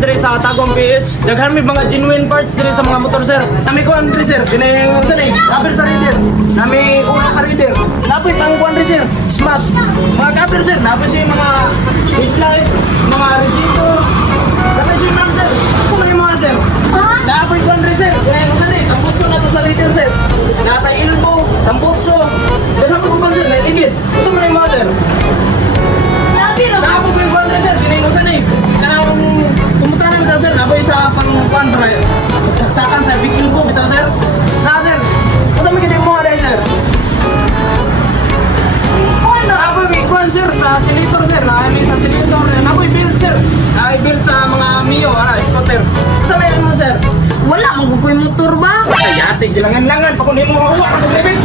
diri sa Tagum PH. Daghan may mga genuine parts diri sa mga motor sir. Nami ko diri sir, kining sir, cover sa reader. Nami ulo sa reader. Napoy pangkuan diri sir, smash. Mga cover sir, napoy si mga headlight, mga radiator. Napoy si ma'am sir. Kung may mga sir. Napoy kuan diri sir. Kining sir, tambutso na to sa reader sir. Natay ilbo, tambutso. Daghan ko kuan sir, nailigid. Kung may mga sir. Napo ko yung kuwan sir, kiningon sa nig. Kanang pumunta namin daw sir, napo sa pangkuwan para magsaksakan sa big ilbo bitaw sir. Na sir, kung may kinig mo alay sir. Napo yung kuwan sir sa silitor sir, namin sa silitor. Napo yung build sir, build sa mga Mio, scooter. Sa may mo sir. Wala, magugoy motor ba? Ay ate, gilangan-langan, pakunin mo makuha ka ng